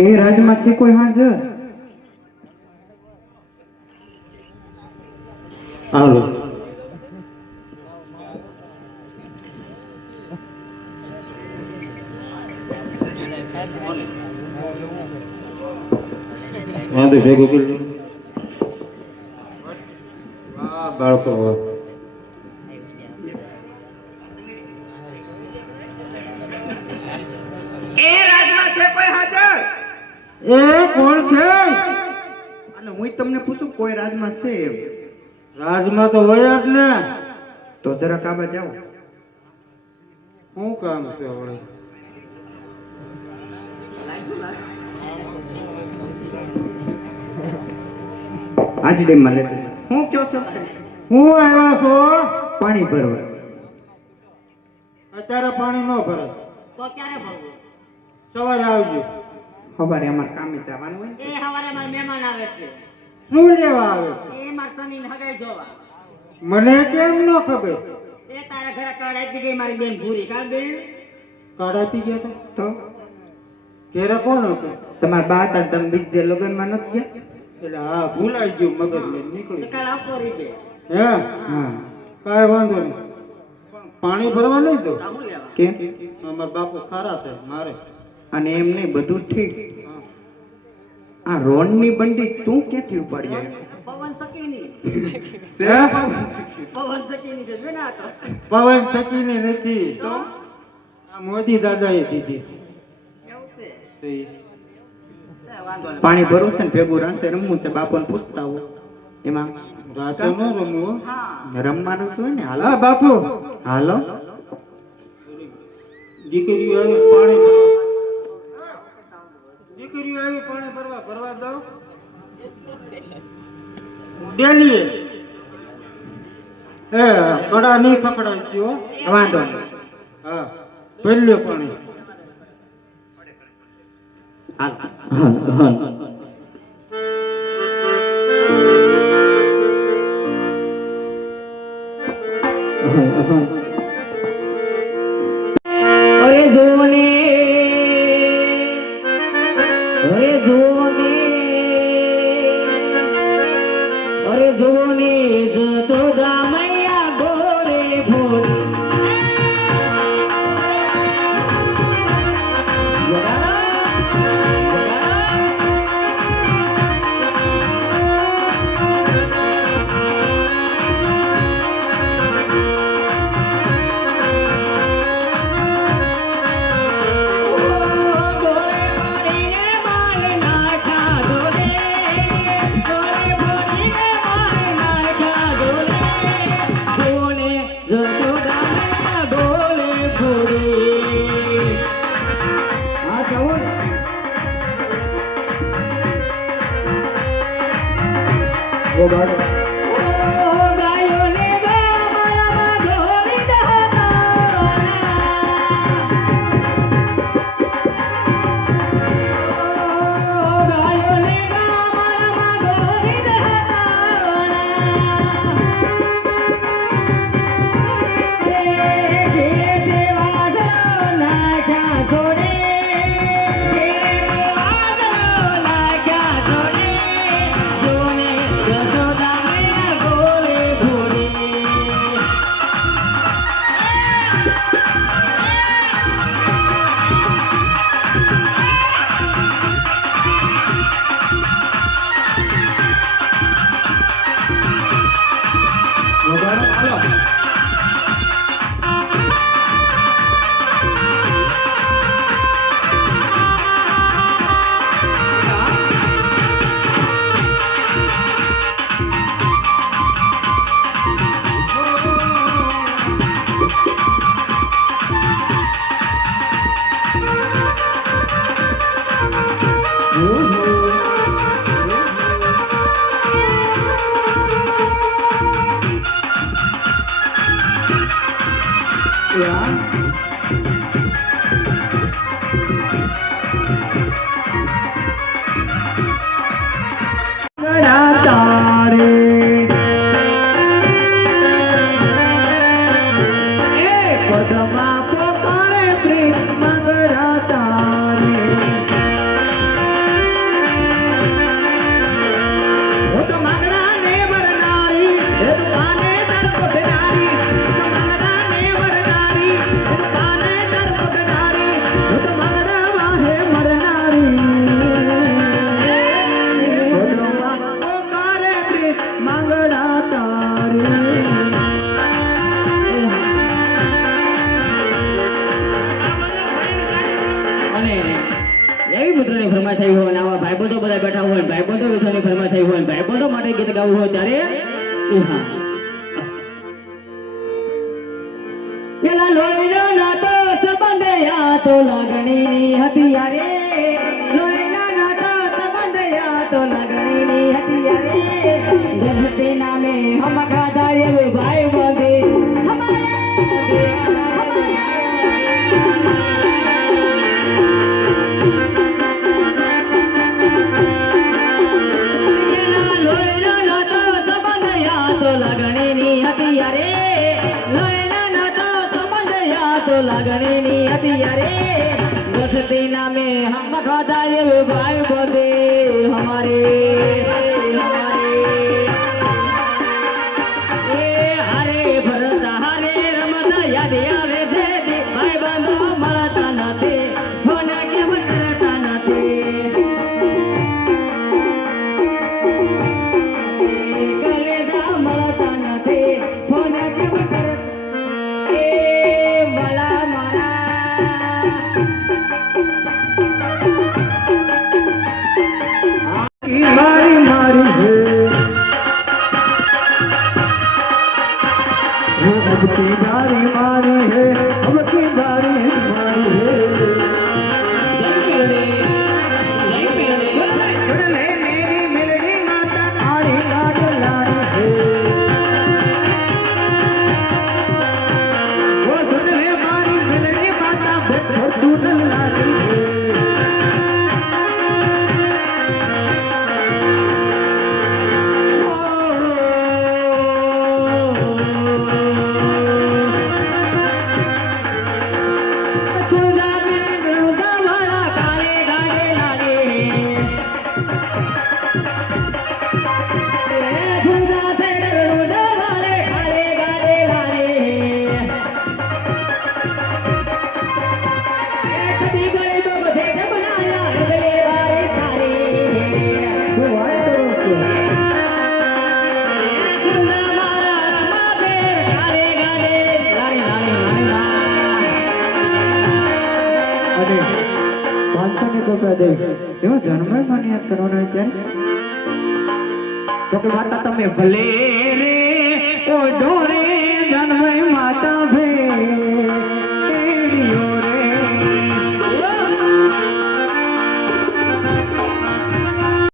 એ રાજમાં છે કોઈ હાજર? હાલો વાંધો ભેગું કરી બાળકો એ રાજમાં છે કોઈ હાજર? એ કોણ છે? અને હું તમને પૂછું કોઈ રાજમાં છે એમ? રાજમાં તો હોય જ ને. તો જરા કાબા જાઓ. શું કામ છે હવે? આજ ડેમમાં લેતો હું કયો છો? હું આવ્યા છો પાણી ભરવા. અત્યારે પાણી ન ભરે તો ક્યારે ભરવું? સવારે આવજો. ખબર અમારે કામે જવાનું હોય. એ હવારે મારા મહેમાન આવે છે. શું લેવા આવે છે? એ મારા સની હગાઈ જોવા. મને કેમ ન ખબર? એ તારા ઘરે કાર્ડ આપી ગઈ મારી બેન ભૂરી. કા બેન? કાર્ડ આપી ગયા તો ઘેરે કોણ હતું? તમારા બા હતા તમે બીજે લગ્નમાં નથી ગયા? એટલે હા ભૂલાઈ ગયું મગજ ને નીકળી. કાલ આપો રીતે. હે હા. કાંઈ વાંધો નહીં. પાણી ભરવા નહીં દો. રાહુલ લેવા. કેમ? અમારા બાપુ ખારા થાય મારે. અને એમ નહીં બધું ઠીક. આ રોડની બંડી તું ક્યાંથી ઉપાડી આવ્યો? પવન સકીની. હે? પવન સકીની છે જો ને આ તો. પવન સકીની નથી. તો આ મોદી દાદાએ દીધી. એવું છે. તો ઈ વાંધો નહીં. પાણી ભરવું છે ને ભેગું રાસે રમવું છે બાપાને પૂછતા હો એમાં રાસે ન રમવું. હા. રમવાનું જ હોય ને. હાલો હા બાપુ હાલો. દીકરીઓ આવી પાણી ભરવા. દીકરીઓ આવી પાણી ભરવા દઉં ડેલી. એ કડા નહીં ખકડાવતી હો. વાંધો નહીં. હા પહેલે પાણી. હાલ. અરે જોને અરે જોને અરે જોને જતો રામૈયા ગોરે ભોરે Go મંગળા તારે એ પદમાં પોકારે પ્રેમ મંગળા તારે હું તો મંગળાને વરનારી એ તો કાને દરપોટનારી હું તો મંગળાને વરનારી એ તો કાને દરપોટનારી હું તો મંગળા વાહે મરનારી પદમાં પોકારે પ્રેમ મંગળા તારે અને એવી પુત્રની ફરમાઈશ આવી હોય અને આવા ભાઈબંધો બધા બેઠા હોય અને ભાઈબંધો વિશેની ફરમાઈશ આવી હોય અને ભાઈબંધો માટે ગીત ગાવું હોય ત્યારે એ હા પેલા લોહીનો નાતો સંબંધ યા તો લાગણીની હતી યારે લોહીનો નાતો સંબંધ યા તો લાગણીની હતી યારે જગતે નામે હમ ગાધા એવું ભાઈ બંધે લાગણીની હતી યારે દસતી નામે હમ ખાધા એવું ભાઈ બધે હમારે એ હારે ભરતા હારે રમતા યાદ આવે છે ભાઈ બંધો મળતા નથી ફોન કેમ કરતા નથી કલેજા મળતા નથી ફોન કેમ કરતા मारी मारी है वो अब की बारी मारी है अब की बारी मारी है सुन ले मेरी मेलडी माता आड़ी लाड लाड़ी है वो सुन ले मारी मेलडी माता तू लाड़ी है એવો જન્મ માની યાદ કરવાનો ત્યારે તો કે માતા તમે ભલે રે ઓ